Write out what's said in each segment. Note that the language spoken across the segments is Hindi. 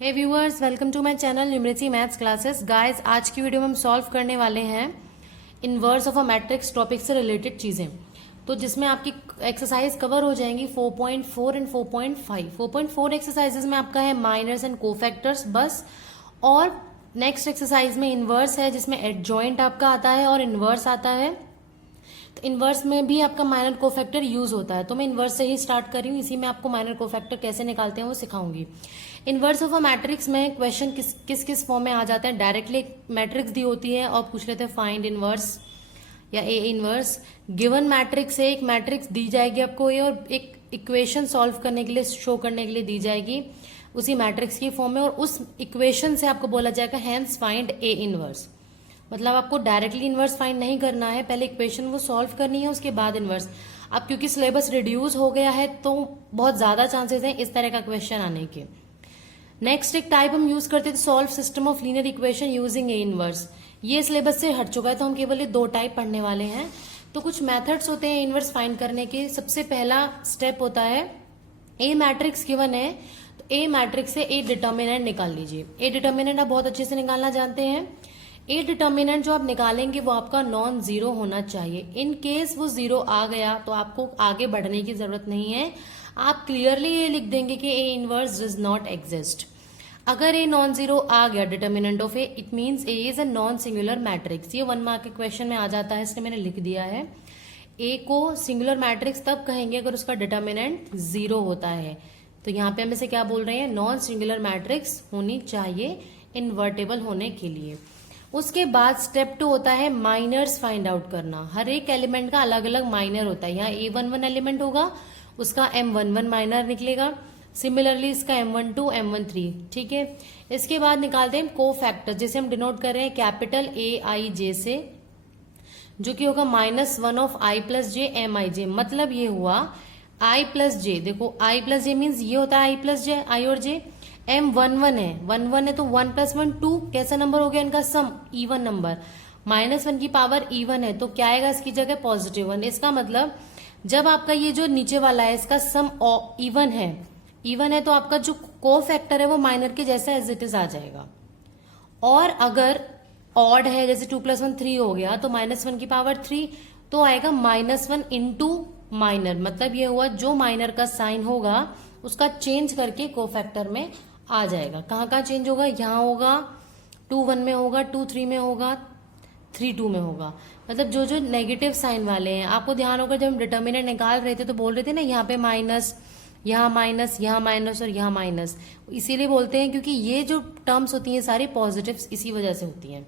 Hey viewers, welcome to my channel numeracy maths classes. Guys, आज की वीडियो में हम सॉल्व करने वाले हैं inverse of a matrix topic से रिलेटेड चीजें, तो जिसमें आपकी एक्सरसाइज कवर हो जाएंगी 4.4 एंड 4.5। 4.4 एक्सरसाइजेज में आपका है माइनर्स एंड कोफैक्टर्स बस, और नेक्स्ट एक्सरसाइज में इनवर्स है जिसमें एडजॉइंट आपका आता है और इनवर्स आता है। तो इनवर्स में भी आपका माइनर कोफैक्टर यूज होता है, तो मैं इनवर्स से ही स्टार्ट कर रही हूँ। इसी में आपको माइनर कोफैक्टर कैसे निकालते हैं वो सिखाऊंगी। इनवर्स ऑफ अ मैट्रिक्स में क्वेश्चन किस किस फॉर्म में आ जाता है। डायरेक्टली मैट्रिक्स दी होती है और पूछ लेते हैं फाइंड इनवर्स या ए इनवर्स। गिवन मैट्रिक्स से एक मैट्रिक्स दी जाएगी आपको ये, और एक इक्वेशन सॉल्व करने के लिए, शो करने के लिए दी जाएगी उसी मैट्रिक्स की फॉर्म में, और उस इक्वेशन से आपको बोला जाएगा हैंस फाइंड ए इनवर्स। मतलब आपको डायरेक्टली इनवर्स फाइंड नहीं करना है, पहले इक्वेशन वो सॉल्व करनी है, उसके बाद इनवर्स। अब क्योंकि सिलेबस रिड्यूस हो गया है तो बहुत ज्यादा चांसेस हैं इस तरह का क्वेश्चन आने के। नेक्स्ट एक टाइप हम यूज करते थे, solve system of linear equation using A inverse. ये सिलेबस से हट चुका है, तो हम केवल ये दो टाइप पढ़ने वाले हैं। तो कुछ मेथड्स होते हैं इनवर्स फाइंड करने के। सबसे पहला स्टेप होता है, ए मैट्रिक्स गिवन है तो ए मैट्रिक्स से ए डिटर्मिनेंट निकाल लीजिए। ए डिटर्मिनेंट आप बहुत अच्छे से निकालना जानते हैं। ए डिटर्मिनेंट जो आप निकालेंगे वो आपका नॉन जीरो होना चाहिए। इन केस वो जीरो आ गया तो आपको आगे बढ़ने की जरूरत नहीं है, आप क्लियरली ये लिख देंगे कि A inverse does not exist. अगर ए नॉन जीरो आ गया determinant of A, it means A is a non singular matrix. ये 1 मार्क के क्वेश्चन में आ जाता है, इसलिए मैंने लिख दिया है। ए को सिंगुलर मैट्रिक्स तब कहेंगे अगर उसका डिटर्मिनेंट जीरो होता है। तो यहाँ पे हम इसे क्या बोल रहे हैं, नॉन सिंगुलर मैट्रिक्स होनी चाहिए इन्वर्टेबल होने के लिए। उसके बाद स्टेप 2 होता है माइनर्स फाइंड आउट करना। हर एक एलिमेंट का अलग अलग माइनर होता है। यहाँ A11 एलिमेंट होगा, उसका M11 माइनर निकलेगा। सिमिलरली इसका M12, M13, ठीक है। इसके बाद निकालते हैं को फैक्टर, जिसे हम डिनोट कर रहे हैं कैपिटल AIJ से, जो कि होगा -1 of I plus J MIJ। मतलब ये हुआ I प्लस जे, देखो I प्लस जे मीन्स ये होता है I प्लस जे, I और J। M11 है, 11 है तो 1 + 1 2, कैसा नंबर हो गया इनका सम, इवन नंबर। -1 की पावर इवन है तो क्या आएगा इसकी जगह, +1। इसका मतलब जब आपका ये जो नीचे वाला है इसका सम इवन है तो आपका जो को फैक्टर है वो माइनर के जैसा एज इट इज आ जाएगा। और अगर ऑड है, जैसे 2 + 1 3 हो गया, तो -1 की पावर 3 तो आएगा -1 इंटू माइनर। मतलब ये हुआ जो माइनर का साइन होगा उसका चेंज करके को फैक्टर में आ जाएगा। कहाँ चेंज होगा, यहाँ होगा, 2 1 में होगा, 2 3 में होगा, 3 2 में होगा। मतलब जो जो नेगेटिव साइन वाले हैं, आपको ध्यान होगा जब हम डिटर्मिनेंट निकाल रहे थे तो बोल रहे थे ना, यहाँ पे माइनस, यहाँ माइनस, यहाँ माइनस और यहाँ माइनस। इसीलिए बोलते हैं क्योंकि ये जो टर्म्स होती हैं सारी पॉजिटिव्स इसी वजह से होती हैं।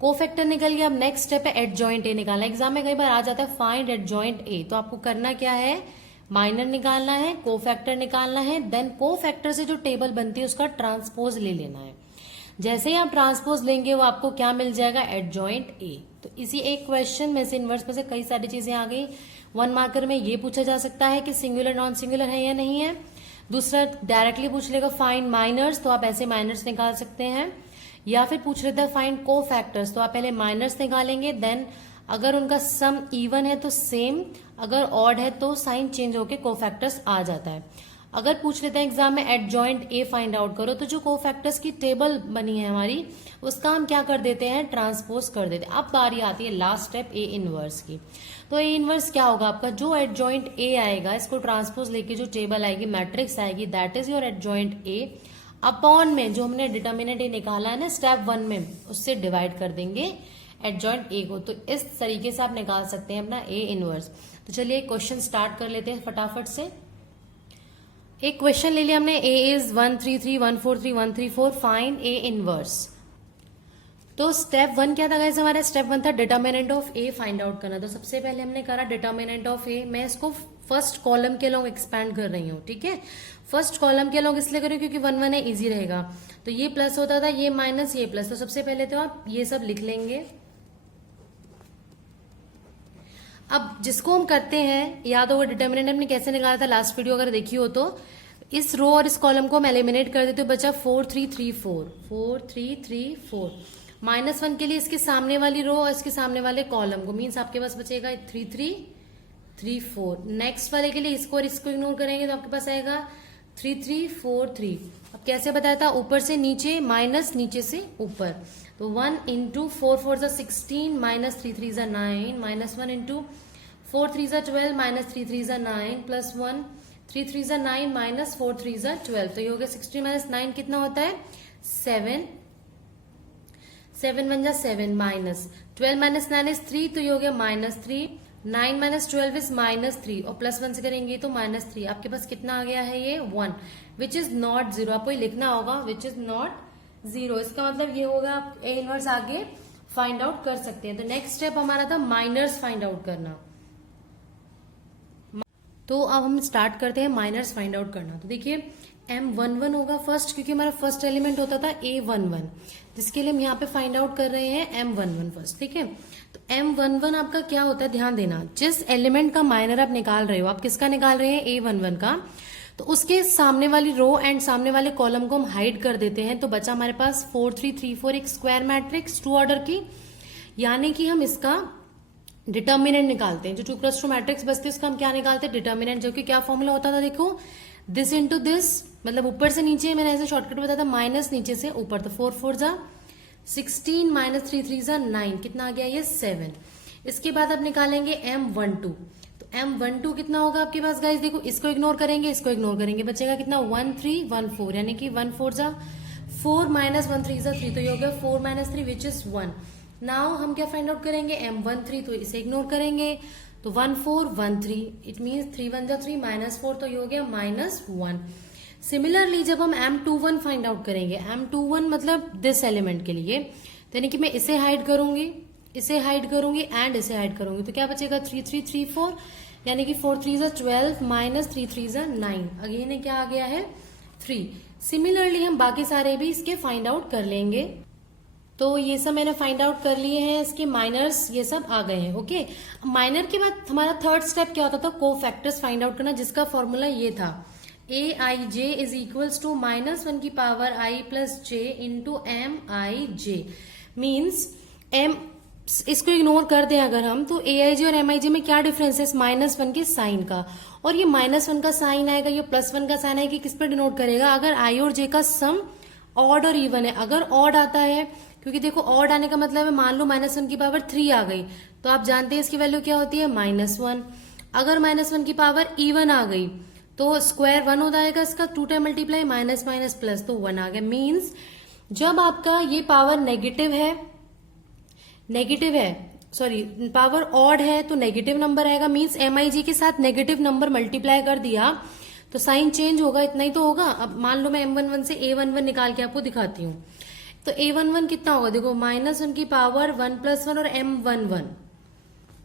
कोफैक्टर निकल गया। अब नेक्स्ट स्टेप है एडजॉइंट ए निकालना। एग्जाम में कई बार आ जाता है फाइंड एडजॉइंट ए, तो आपको करना क्या है, माइनर निकालना है, कोफैक्टर निकालना है, देन कोफैक्टर से जो टेबल बनती है उसका ट्रांसपोज ले लेना है। जैसे ही आप ट्रांसपोज लेंगे वो आपको क्या मिल जाएगा, एडजॉइंट ए। तो इसी एक क्वेश्चन में से, इनवर्स में से कई सारी चीजें आ गई। 1 मार्कर में ये पूछा जा सकता है कि सिंगुलर नॉन सिंगुलर है या नहीं है। दूसरा डायरेक्टली पूछ लेगा फाइंड माइनर्स, तो आप ऐसे माइनर्स निकाल सकते हैं। या फिर पूछ लेता है फाइंड को फैक्टर्स, तो आप पहले माइनर्स निकालेंगे, देन अगर उनका सम इवन है तो सेम, अगर ऑड है तो साइन चेंज होके को फैक्टर्स आ जाता है। अगर पूछ लेते हैं एग्जाम में एडजॉइंट ए फाइंड आउट करो, तो जो को फैक्टर्स की टेबल बनी है हमारी, उसका हम क्या कर देते हैं, ट्रांसपोज कर देते हैं। अब बारी आती है लास्ट स्टेप ए इनवर्स की। तो ए इनवर्स क्या होगा आपका, जो एडजॉइंट ए आएगा इसको ट्रांसपोज लेके जो टेबल आएगी, मैट्रिक्स आएगी, that is your adjoint A. Upon में जो हमने डिटर्मिनेंट ए निकाला है ना स्टेप 1 में, उससे डिवाइड कर देंगे एडजॉइंट ए को। तो इस तरीके से आप निकाल सकते हैं अपना ए इनवर्स। तो चलिए क्वेश्चन स्टार्ट कर लेते हैं फटाफट से। एक क्वेश्चन ले लिया हमने, ए इज 1 3 3 1 4 3 1 3 4, फाइंड ए इनवर्स। तो स्टेप 1 क्या था गाइस हमारा, स्टेप 1 था determinant of A find out करना। तो सबसे पहले हमने करा डिटर्मिनेंट ऑफ ए। मैं इसको फर्स्ट कॉलम के लॉन्ग एक्सपैंड कर रही हूँ, ठीक है। फर्स्ट कॉलम के लॉन्ग इसलिए करूँ क्योंकि 1 1 है, इजी रहेगा। तो ये प्लस होता था, ये माइनस, ये प्लस। तो सबसे पहले तो आप ये सब लिख लेंगे। अब जिसको हम करते हैं, याद होगा डिटर्मिनेंट हमने कैसे निकाला था, लास्ट वीडियो अगर देखी हो तो। इस रो और इस कॉलम को हम एलिमिनेट कर देते, बचा 4 3 3 4, 4 3 3 4। -1 के लिए इसके सामने वाली रो और इसके सामने वाले कॉलम को, मीन्स आपके पास बचेगा 3 3 3 4। नेक्स्ट वाले के लिए इसको और इसको इग्नोर करेंगे तो आपके पास आएगा 3343। अब कैसे बताया था, ऊपर से नीचे माइनस नीचे से ऊपर, तो 1 इंटू 4 4 जा 16 माइनस 3 3 जा 9 माइनस 1 इंटू 4 3 जा 12 माइनस 3 3 जा 9 प्लस 1 3 3 जा 9 माइनस 4 3 जा 12। तो ये हो गया 16 माइनस 9 कितना होता है 7, 7 1 जा 7 माइनस 12 माइनस 9 इज 3, तो ये हो गया माइनस 3, 9 माइनस 12 इज माइनस 3 और प्लस 1 से करेंगे तो माइनस 3। आपके पास कितना आ गया है ये 1 विच इज नॉट 0। आपको ये लिखना होगा विच इज नॉट 0। इसका मतलब ये होगा आप ए इनवर्स आगे फाइंड आउट कर सकते हैं। तो नेक्स्ट स्टेप हमारा था माइनर्स फाइंड आउट करना। तो अब हम स्टार्ट करते हैं माइनर्स फाइंड आउट करना। तो देखिए M11 होगा फर्स्ट, क्योंकि हमारा फर्स्ट एलिमेंट होता था A11, जिसके लिए हम यहाँ पे फाइंड आउट कर रहे हैं M11 फर्स्ट। ठीक है, तो M11 आपका क्या होता है, ध्यान देना, जिस एलिमेंट का माइनर आप निकाल रहे हो, आप किसका निकाल रहे हैं A11 का, तो उसके सामने वाली रो एंड सामने वाले कॉलम को हम हाइड कर देते हैं। तो बचा हमारे पास 4 3 3 4 एक स्क्वायर मैट्रिक्स 2 ऑर्डर की, यानी कि हम इसका डिटर्मिनेंट निकालते हैं। जो 2x2 मैट्रिक्स बचते हैं उसका हम क्या निकालते हैं, डिटर्मिनेंट, जो कि क्या फॉर्मूला होता था, देखो दिस इंटू दिस, मतलब ऊपर से नीचे, मैंने ऐसे शॉर्टकट बताया था, माइनस नीचे से ऊपर, तो 4 4 जा 16 माइनस 3 3 जा 9, कितना आ गया ये 7। इसके बाद आप निकालेंगे M12, तो M12 कितना होगा आपके पास गाइस, देखो इसको इग्नोर करेंगे, इसको इग्नोर करेंगे, बचेगा कितना 1 3 1 4, यानी कि 1 4 जा 4 माइनस 1 3 जा 3, तो ये हो गया 4 माइनस 3 विच इज 1। नाउ हम क्या फाइंड आउट करेंगे M13, तो इसे इग्नोर करेंगे, तो 1 4 1 3, इट मीन्स 3 1 जा 3 माइनस 4, तो ये हो गया माइनस 1। सिमिलरली जब हम M21 फाइंड आउट करेंगे, M21 मतलब दिस एलिमेंट के लिए, तो यानी कि मैं इसे हाइड करूंगी, इसे हाइड करूंगी एंड इसे हाइड करूंगी, तो क्या बचेगा 3 3 3 4, यानी कि 4 3 जा 12 माइनस 3 3 जा 9, अगेन क्या आ गया है 3। सिमिलरली हम बाकी सारे भी इसके फाइंड आउट कर लेंगे। तो ये सब मैंने फाइंड आउट कर लिए हैं, इसके माइनर्स ये सब आ गए हैं। ओके, माइनर के बाद हमारा थर्ड स्टेप क्या होता था, को फैक्टर्स फाइंड आउट करना, जिसका फॉर्मूला ये था Aij इज इक्वल्स टू -1 की power I plus j into Mij। Means m, इसको इग्नोर कर दें अगर हम, तो Aij और Mij में क्या डिफरेंस है, -1 के साइन का, और ये -1 का साइन आएगा, ये +1 का साइन आएगा, किस पर डिनोट करेगा, अगर I और j का सम ऑड और इवन है। अगर ऑड आता है, क्योंकि देखो ऑड आने का मतलब है, मान लो -1 की पावर 3 आ गई, तो आप जानते हैं इसकी वैल्यू क्या होती है -1। अगर -1 की पावर इवन आ गई तो स्क्वायर 1 हो जाएगा इसका, 2 time multiply minus minus plus, तो 1 आ गया। मीन्स जब आपका ये पावर नेगेटिव है, सॉरी पावर ऑड है तो नेगेटिव नंबर आएगा। मीन्स Mij के साथ नेगेटिव नंबर मल्टीप्लाई कर दिया तो साइन चेंज होगा, इतना ही तो होगा। अब मान लो मैं M11 से A11 निकाल के आपको दिखाती हूँ, तो A11 कितना होगा, देखो -1 की पावर 1 + 1 और M11,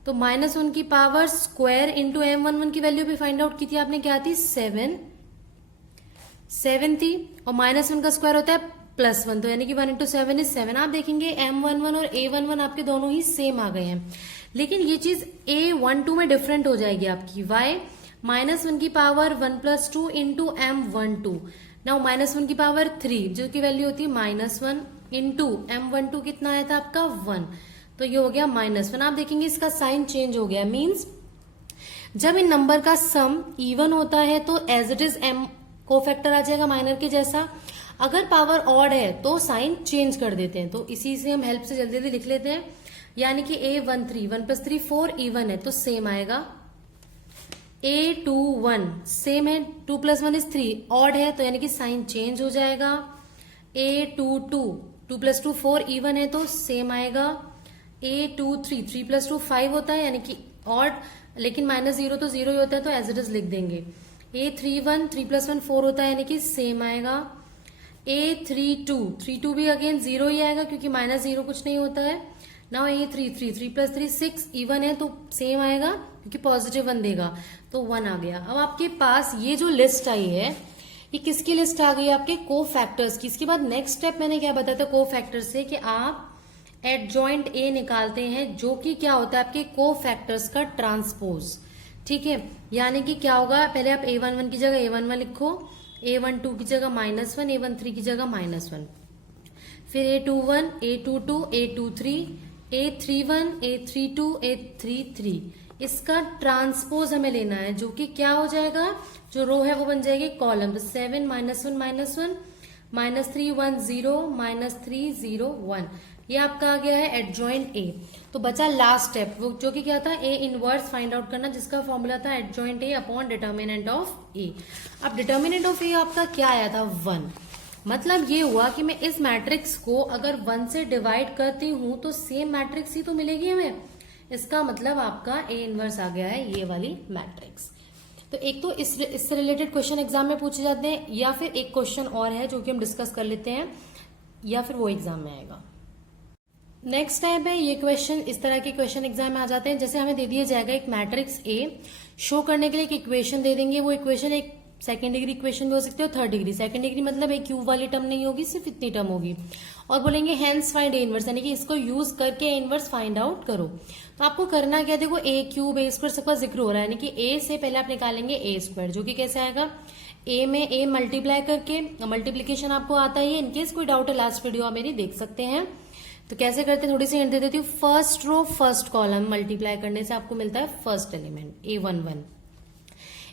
तो -1 की पावर स्क्वायर इंटू M11 की वैल्यू भी फाइंड आउट की थी आपने, क्या थी 7 थी, और -1 का स्क्वायर होता है +1, तो यानी कि 1 इंटू 7 इज 7। आप देखेंगे M11 और A11 आपके दोनों ही सेम आ गए हैं, लेकिन ये चीज A12 में डिफरेंट हो जाएगी आपकी। वाई, -1 की पावर 1 + 2 इंटू M12, नाउ -1 की पावर 3 जो की वैल्यू होती है -1 इंटू M12 कितना आया था आपका 1, तो ये हो गया -1। आप देखेंगे इसका साइन चेंज हो गया। मीन्स जब इन नंबर का सम इवन होता है तो एज इट इज M को फैक्टर आ जाएगा माइनर के जैसा, अगर पावर ऑड है तो साइन चेंज कर देते हैं। तो इसी से हम हेल्प से जल्दी जल्दी लिख लेते हैं, यानी कि A13 1 + 3 4 इवन है तो सेम आएगा। A21 सेम है, 2 + 1 इज 3, ऑड है तो यानी कि साइन चेंज हो जाएगा। A22 2 + 2 4 इवन है तो सेम आएगा। A23 3 + 2 5 होता है, यानी कि ऑड, लेकिन -0 तो 0 ही होता है तो एज इट इज लिख देंगे। A31 3 + 1 4 होता है, यानी कि सेम आएगा। A32 भी अगेन 0 ही आएगा क्योंकि -0 कुछ नहीं होता है। नाउ A33 3 + 3 6 इवन है तो सेम आएगा क्योंकि पॉजिटिव 1 देगा, तो 1 आ गया। अब आपके पास ये जो लिस्ट आई है ये किसकी लिस्ट आ गई, आपके को फैक्टर्स की। इसके बाद नेक्स्ट स्टेप मैंने क्या बताया था को फैक्टर्स से, कि आप एडजॉइंट ए निकालते हैं, जो कि क्या होता है आपके को फैक्टर्स का ट्रांसपोज। ठीक है, यानी कि क्या होगा, पहले आप A11 की जगह A11 लिखो, A12 की जगह -1, A13 की जगह -1, फिर A21 A22 A23 A31 A32 A33, इसका ट्रांसपोज हमें लेना है, जो कि क्या हो जाएगा, जो रो है वो बन जाएगी कॉलम। तो 7 -1 -1 -3 1 0 -3 0 1, ये आपका आ गया है एडजॉइंट ए। तो बचा लास्ट स्टेप, वो जो कि क्या था, ए इनवर्स फाइंड आउट करना, जिसका फॉर्मूला था adjoint A upon determinant of A. अब डिटर्मिनेंट ऑफ ए आपका क्या आया था, 1। मतलब ये हुआ कि मैं इस मैट्रिक्स को अगर 1 से डिवाइड करती हूं तो सेम मैट्रिक्स ही तो मिलेगी हमें। इसका मतलब आपका ए इनवर्स आ गया है ये वाली मैट्रिक्स। तो एक तो इससे रिलेटेड क्वेश्चन एग्जाम में पूछे जाते हैं, या फिर एक क्वेश्चन और है जो कि हम डिस्कस कर लेते हैं, या फिर वो एग्जाम में आएगा। नेक्स्ट टाइप है ये क्वेश्चन, इस तरह के क्वेश्चन एग्जाम में आ जाते हैं। जैसे हमें दे दिया जाएगा एक मैट्रिक्स ए, शो करने के लिए एक इक्वेशन दे देंगे। वो इक्वेशन एक सेकेंड डिग्री इक्वेशन भी हो सकती है और थर्ड डिग्री। सेकेंड डिग्री मतलब एक क्यूब वाली टर्म नहीं होगी, सिर्फ इतनी टर्म होगी। और बोलेंगे हेंस फाइंड ए इनवर्स, यानी कि इसको यूज करके ए इनवर्स फाइंड आउट करो। तो आपको करना क्या, देखो ए क्यूब ए स्क्वायर सबका जिक्र हो रहा है, यानी कि ए से पहले आप निकालेंगे ए स्क्वायर, जो कि कैसे आएगा, ए में ए मल्टीप्लाई करके, मल्टीप्लीकेशन आपको आता ही है। इनकेस कोई डाउट है लास्ट वीडियो आप मेरी देख सकते हैं। तो कैसे करते हैं, थोड़ी सी हिंट दे देती हूँ। First row first column multiply करने से आपको मिलता है फर्स्ट एलिमेंट A11।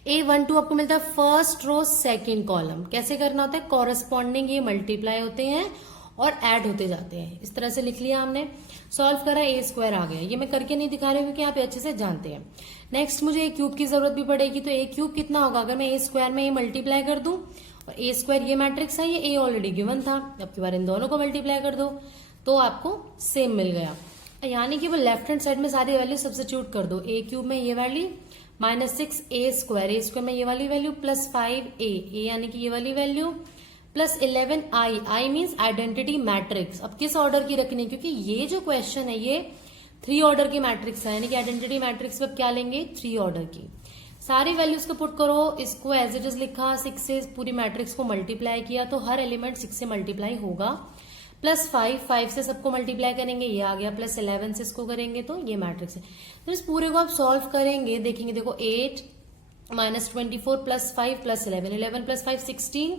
A12 आपको मिलता है फर्स्ट रो सेकंड कॉलम। कैसे करना होता है, कॉरेस्पॉन्डिंग ये मल्टीप्लाई होते हैं और ऐड होते जाते हैं। इस तरह से लिख लिया हमने, सॉल्व करा, ए स्क्वायर आ गया। ये मैं करके नहीं दिखा रही हूँ क्योंकि आप अच्छे से जानते हैं। नेक्स्ट मुझे ए क्यूब की जरूरत भी पड़ेगी, तो ए क्यूब कितना होगा, अगर मैं ए स्क्वायर में ये मल्टीप्लाई कर दूं, और ए स्क्वायर ये मैट्रिक्स है, ये ए ऑलरेडी गिवन था, अब की बार इन दोनों को मल्टीप्लाई कर दो तो आपको सेम मिल गया। यानी कि वो लेफ्ट हैंड साइड में सारी वैल्यू सब्स्टिट्यूट कर दो। ए क्यूब में ये वैल्यू -6 ए स्क्वायर में ये वाली वैल्यू प्लस 5 ए यानी कि ये वाली value plus 11 I means identity matrix. अब किस ऑर्डर की रखनी है, क्योंकि ये जो क्वेश्चन है ये 3 ऑर्डर की मैट्रिक्स है, यानी कि आइडेंटिटी मैट्रिक्स में क्या लेंगे, 3 ऑर्डर की। सारी वैल्यूज को पुट करो, इसको एज इट इज लिखा, 6 से पूरी मैट्रिक्स को मल्टीप्लाई किया तो हर एलिमेंट 6 से मल्टीप्लाई होगा। प्लस 5 से सबको मल्टीप्लाई करेंगे, ये आ गया, प्लस 11 से इसको करेंगे तो ये मैट्रिक्स है। तो इस पूरे को आप सॉल्व करेंगे, देखेंगे, देखो 8 -24 plus 5 plus 11, 11 plus 5 16,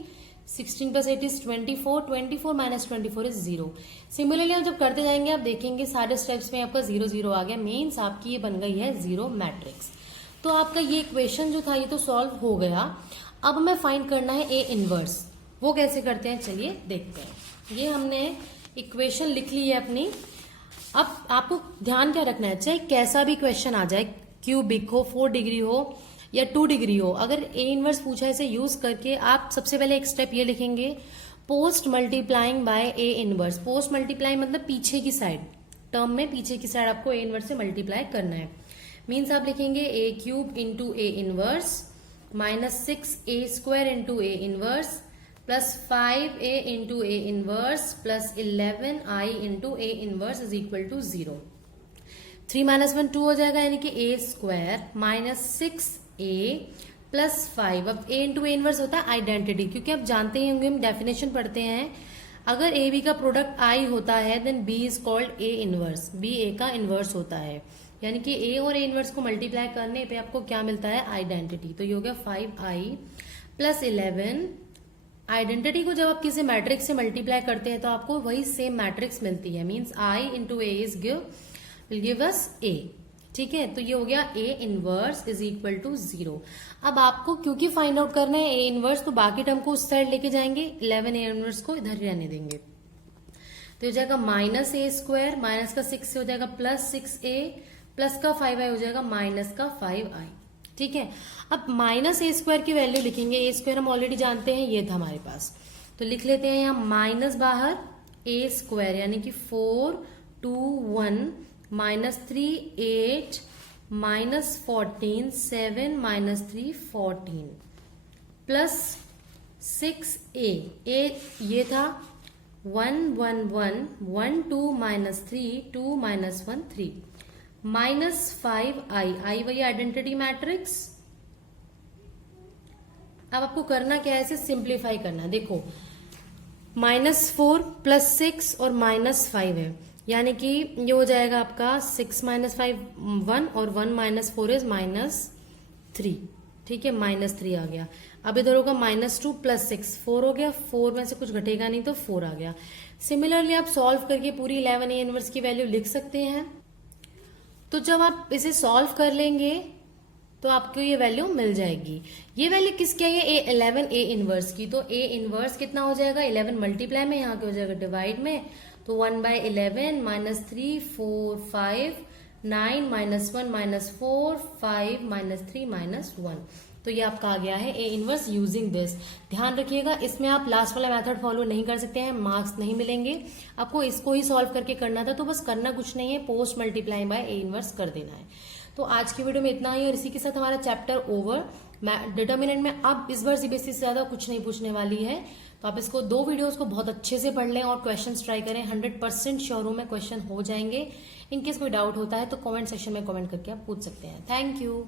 16 plus 8 is 24, 24 -24 is 0। Similarly आप जब करते जाएंगे आप देखेंगे सारे स्टेप्स में आपका 0 0 आ गया, मीन्स आपकी ये बन गई है 0 मैट्रिक्स। तो आपका ये इक्वेशन जो था ये तो सॉल्व हो गया। अब हमें फाइंड करना है ए इनवर्स, वो कैसे करते हैं चलिए देखते हैं। ये हमने इक्वेशन लिख ली है अपनी। अब आपको ध्यान क्या रखना है, चाहे कैसा भी क्वेश्चन आ जाए, क्यूबिक हो, 4 डिग्री हो या 2 डिग्री हो, अगर ए इनवर्स पूछा है इसे यूज करके आप सबसे पहले एक स्टेप ये लिखेंगे, post multiplying by A inverse. Post multiplying मतलब पीछे की साइड, टर्म में पीछे की साइड आपको ए इनवर्स से मल्टीप्लाई करना है। मीन्स आप लिखेंगे A cube into A inverse -6 A square into A inverse plus 5a into A inverse plus 11i into A inverse is equal to 0। 3 - 1 2 हो जाएगा, यानी कि a स्क्वायर -6a प्लस 5। अब a इंटू ए इनवर्स होता है आइडेंटिटी, क्योंकि आप जानते ही होंगे, हम डेफिनेशन पढ़ते हैं, अगर a b का प्रोडक्ट i होता है then b is called a inverse, b a का इनवर्स होता है। यानी कि a और a इनवर्स को मल्टीप्लाई करने पे आपको क्या मिलता है, आइडेंटिटी। तो ये हो गया 5i प्लस 11। आइडेंटिटी को जब आप किसी मैट्रिक्स से मल्टीप्लाई करते हैं तो आपको वही सेम मैट्रिक्स मिलती है, means i into a is will give us a। ठीक है, तो ये हो गया a inverse is equal to 0। अब आपको क्योंकि फाइंड आउट करना है a इनवर्स, तो बाकी टर्म को उस साइड लेके जाएंगे, 11 a इनवर्स को इधर रहने देंगे। तो हो जाएगा -a स्क्वायर, माइनस का 6 से हो जाएगा +6a, प्लस का 5i हो जाएगा माइनस का 5i। ठीक है, अब -a स्क्वायर की वैल्यू लिखेंगे, a स्क्वायर हम ऑलरेडी जानते हैं, ये था हमारे पास, तो लिख लेते हैं यहाँ माइनस बाहर a स्क्वायर, यानी कि 4 2 1 -3 8 -14 7 -3 14 प्लस 6a, ये था 1 1 1 1 2 -3 2 -1 3 -5i, वही आइडेंटिटी मैट्रिक्स। अब आपको करना क्या है, इसे सिंप्लीफाई करना। देखो -4 +6 और -5 है, यानी कि ये हो जाएगा आपका 6 -5 1 और 1 -4 इज -3। ठीक है, -3 आ गया। अब इधर होगा -2 + 6 4 हो गया, 4 में से कुछ घटेगा नहीं तो 4 आ गया। सिमिलरली आप सॉल्व करके पूरी 11 ए इनवर्स की वैल्यू लिख सकते हैं। तो जब आप इसे सॉल्व कर लेंगे तो आपको ये वैल्यू मिल जाएगी। ये वैल्यू किसकी है? ये A11 A इनवर्स की। तो A इनवर्स कितना हो जाएगा? 11 मल्टीप्लाई में, यहाँ के हो जाएगा डिवाइड में, तो 1/11 minus 3 4 5 9 minus 1 minus 4 5 minus 3 minus 1। तो ये आपका आ गया है A इनवर्स यूजिंग दिस। ध्यान रखिएगा इसमें आप लास्ट वाला मेथड फॉलो नहीं कर सकते हैं, मार्क्स नहीं मिलेंगे। आपको इसको ही सॉल्व करके करना था, तो बस करना कुछ नहीं है, post multiply by A inverse कर देना है। तो आज की वीडियो में इतना ही और इसी के साथ हमारा चैप्टर ओवर। डिटर्मिनेंट में अब इस बार सीबीएसई से ज्यादा कुछ नहीं पूछने वाली है, तो आप इसको 2 वीडियोस को बहुत अच्छे से पढ़ लें और क्वेश्चंस ट्राई करें। 100% श्योर हूं मैं क्वेश्चन हो जाएंगे। इनकेस कोई डाउट होता है तो कमेंट सेक्शन में कमेंट करके आप पूछ सकते हैं। Thank you.